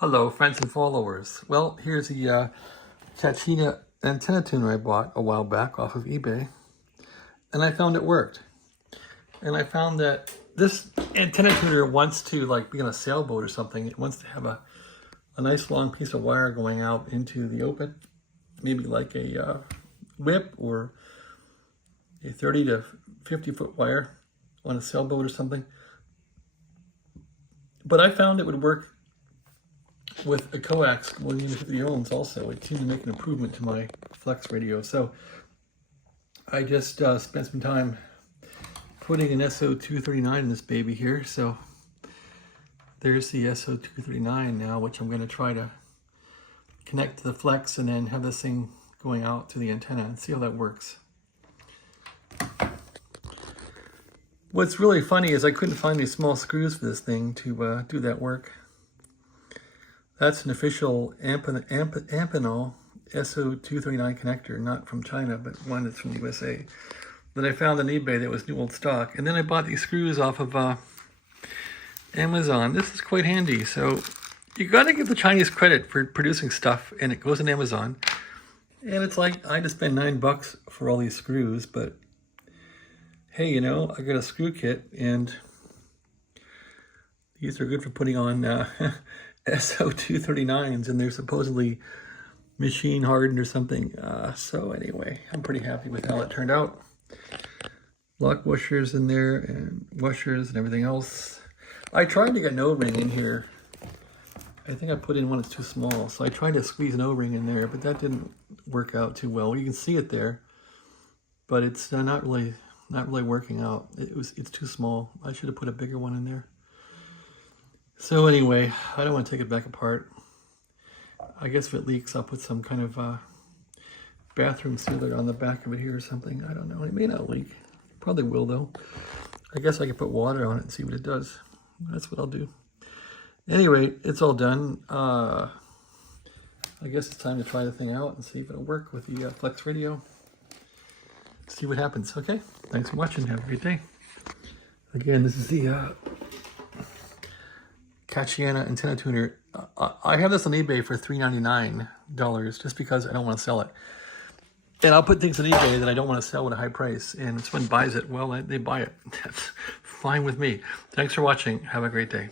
Hello, friends and followers. Well, here's the Kachina antenna tuner I bought a while back off of eBay, and I found it worked. And I found that this antenna tuner wants to be on a sailboat or something. It wants to have a nice long piece of wire going out into the open, maybe like a whip or a 30 to 50 foot wire on a sailboat or something. But I found it would work with a coax going into 50 ohms also. It seemed to make an improvement to my flex radio. So I just spent some time putting an SO-239 in this baby here. So there's the SO-239 now, which I'm going to try to connect to the flex and then have this thing going out to the antenna and see how that works. What's really funny is I couldn't find these small screws for this thing to do that work. That's an official Amphenol SO-239 connector, not from China, but one that's from the USA, that I found on eBay that was new old stock. And then I bought these screws off of Amazon. This is quite handy. So you got to give the Chinese credit for producing stuff, and it goes on Amazon. And it's like, I just spent $9 for all these screws, but hey, you know, I got a screw kit, and these are good for putting on SO-239s, and they're supposedly machine hardened or something. So anyway, I'm pretty happy with how it turned out. Lock washers in there and washers and everything else. I tried to get an O-ring in here. I think I put in one that's too small, so I tried to squeeze an O-ring in there, but that didn't work out too well. You can see it there, but it's not really working out. It's too small. I should have put a bigger one in there. So anyway, I don't want to take it back apart. I guess if it leaks, I'll put some kind of bathroom sealer on the back of it here or something. I don't know. It may not leak. Probably will, though. I guess I can put water on it and see what it does. That's what I'll do. Anyway, it's all done. I guess it's time to try the thing out and see if it'll work with the Flex Radio. See what happens. Okay? Thanks for watching. Have a great day. Again, this is the Kachina antenna tuner. I have this on eBay for $3.99 just because I don't want to sell it. And I'll put things on eBay that I don't want to sell at a high price. And if someone buys it, well, they buy it. That's fine with me. Thanks for watching. Have a great day.